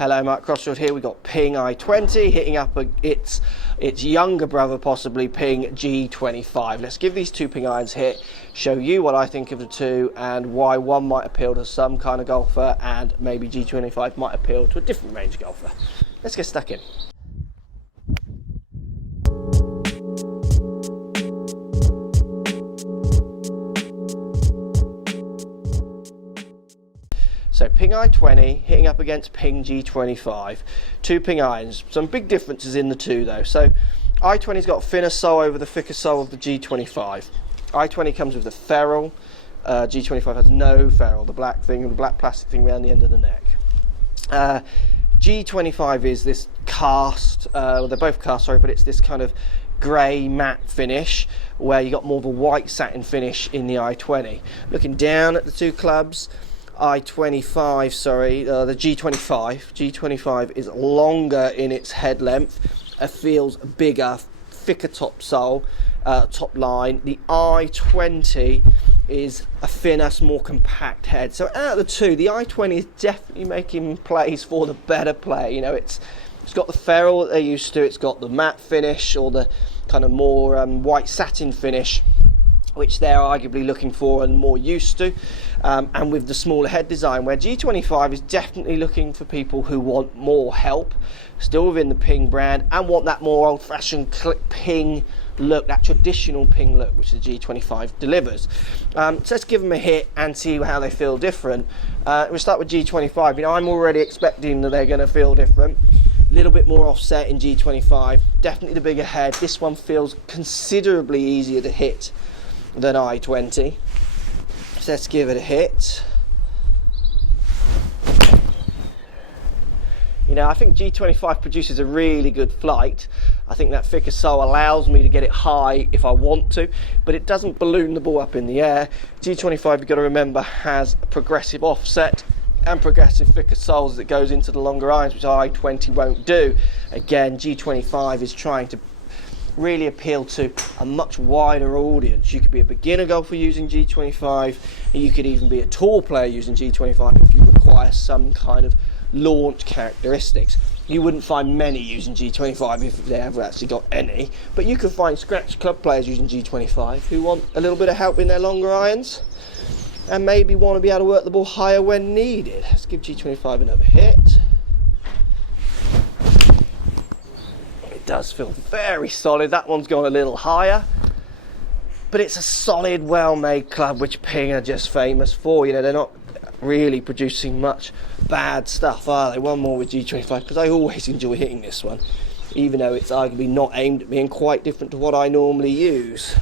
Hello, Mark Crossfield here. We've got Ping i20 hitting up its younger brother, possibly, Ping G25. Let's give these two Ping irons a hit, show you what I think of the two and why one might appeal to some kind of golfer and maybe G25 might appeal to a different range golfer. Let's get stuck in. So Ping i20 hitting up against Ping G25, two Ping irons. Some big differences in the two though. So i20's got a thinner sole over the thicker sole of the G25. i20 comes with the ferrule, G25 has no ferrule, the black thing, the black plastic thing around the end of the neck. G25 is this cast, well, they're both cast, sorry, but it's this kind of grey matte finish where you got more of a white satin finish in the i20. Looking down at the two clubs, the G25 is longer in its head length, it feels bigger, thicker top sole, top line. The i20 is a thinner, more compact head. So out of the two, the i20 is definitely making plays for the better player. You know, it's got the ferrule that they're used to, it's got the matte finish or the kind of more white satin finish, which they're arguably looking for and more used to, and with the smaller head design, where G25 is definitely looking for people who want more help, still within the Ping brand, and want that more old-fashioned Ping look, that traditional Ping look, which the G25 delivers. So let's give them a hit and see how they feel different. We'll start with G25. You know, I'm already expecting that they're going to feel different. A little bit more offset in G25, definitely the bigger head. This one feels considerably easier to hit than i20. So let's give it a hit. You know, I think G25 produces a really good flight. I think that thicker sole allows me to get it high if I want to, but it doesn't balloon the ball up in the air. G25, you've got to remember, has a progressive offset and progressive thicker soles as it goes into the longer irons, which i20 won't do. Again, G25 is trying to really appeal to a much wider audience. You could be a beginner golfer using G25, and you could even be a tour player using G25 if you require some kind of launch characteristics. You wouldn't find many using G25 if they have actually got any, but you could find scratch club players using G25 who want a little bit of help in their longer irons and maybe want to be able to work the ball higher when needed. Let's give G25 another hit. Does feel very solid. That one's gone a little higher, but it's a solid, well-made club, which Ping are just famous for. You know, they're not really producing much bad stuff, are they? One more with G25, because I always enjoy hitting this one, even though it's arguably not aimed at me and quite different to what I normally use.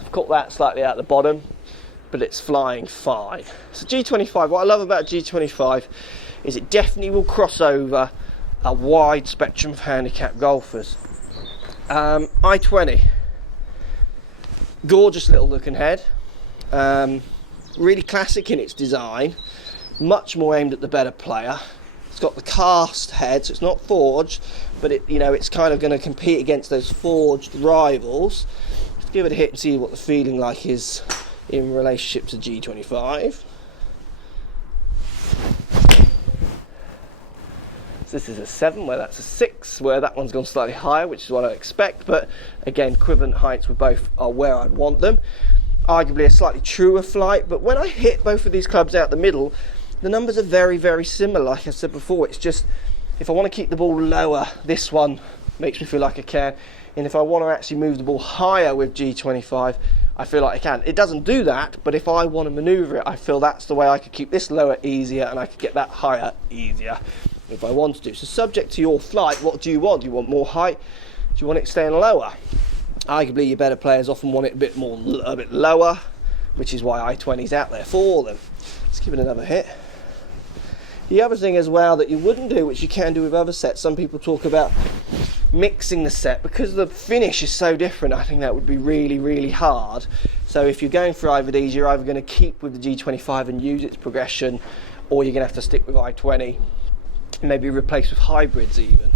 I've caught that slightly out the bottom, but it's flying fine. So G25, what I love about G25 is it definitely will cross over a wide spectrum of handicap golfers. i20, gorgeous little looking head, really classic in its design, much more aimed at the better player. It's got the cast head, so it's not forged, but it's kind of going to compete against those forged rivals. Let's give it a hit and see what the feeling like is in relationship to G25. This is a 7, where that's a 6, where that one's gone slightly higher, which is what I expect, but again, equivalent heights with both are where I'd want them. Arguably a slightly truer flight, but when I hit both of these clubs out the middle, the numbers are very, very similar. Like I said before, it's just, if I want to keep the ball lower, this one makes me feel like I can, and if I want to actually move the ball higher with G25, I feel like I can. It doesn't do that, but if I want to maneuver it, I feel that's the way I could keep this lower easier, and I could get that higher easier if I wanted to. So subject to your flight, what do you want? Do you want more height? Do you want it staying lower? Arguably your better players often want it a bit lower, which is why i20's out there for them. Let's give it another hit. The other thing as well that you wouldn't do, which you can do with other sets, some people talk about mixing the set, because the finish is so different. I think that would be really, really hard. So if you're going for either of these, you're either going to keep with the G25 and use its progression, or you're going to have to stick with i20, maybe replace with hybrids even.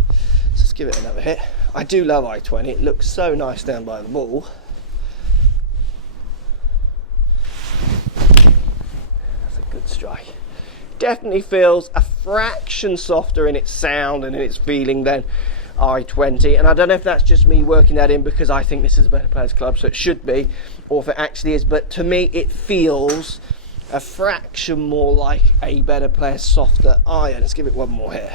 So let's give it another hit. I do love i20, it looks so nice down by the ball. That's a good strike. Definitely feels a fraction softer in its sound and in its feeling than i20, and I don't know if that's just me working that in because I think this is a better player's club, so it should be, or if it actually is, but to me it feels a fraction more like a better player's softer iron. Let's give it one more here.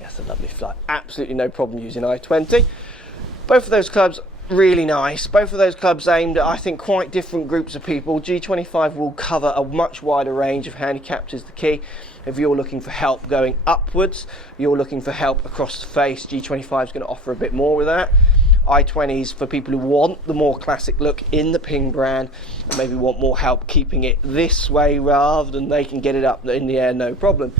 That's a lovely flight. Absolutely no problem using i20. Both of those clubs really nice. Both of those clubs aimed at, I think, quite different groups of people. G25 will cover a much wider range of handicaps is the key. If you're looking for help going upwards, you're looking for help across the face, G25 is going to offer a bit more with that. i20s for people who want the more classic look in the Ping brand and maybe want more help keeping it this way rather than they can get it up in the air no problem.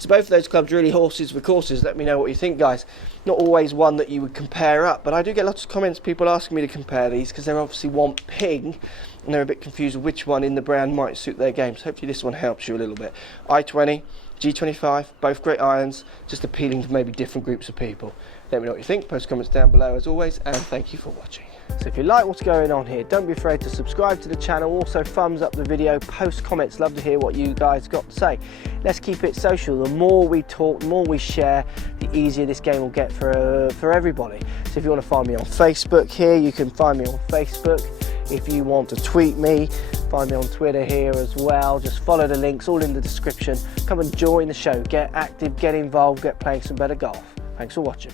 So both of those clubs really horses for courses. Let me know what you think, guys. Not always one that you would compare up, but I do get lots of comments, people asking me to compare these because they obviously want Ping and they're a bit confused with which one in the brand might suit their game. So hopefully this one helps you a little bit. i20, G25, both great irons, just appealing to maybe different groups of people. Let me know what you think, post comments down below as always, and thank you for watching. So if you like what's going on here, don't be afraid to subscribe to the channel, also thumbs up the video, post comments, love to hear what you guys got to say. Let's keep it social. The more we talk, the more we share, the easier this game will get for everybody. So if you want to find me on Facebook here, you can find me on Facebook. If you want to tweet me, find me on Twitter here as well. Just follow the links, all in the description. Come and join the show, get active, get involved, get playing some better golf. Thanks for watching.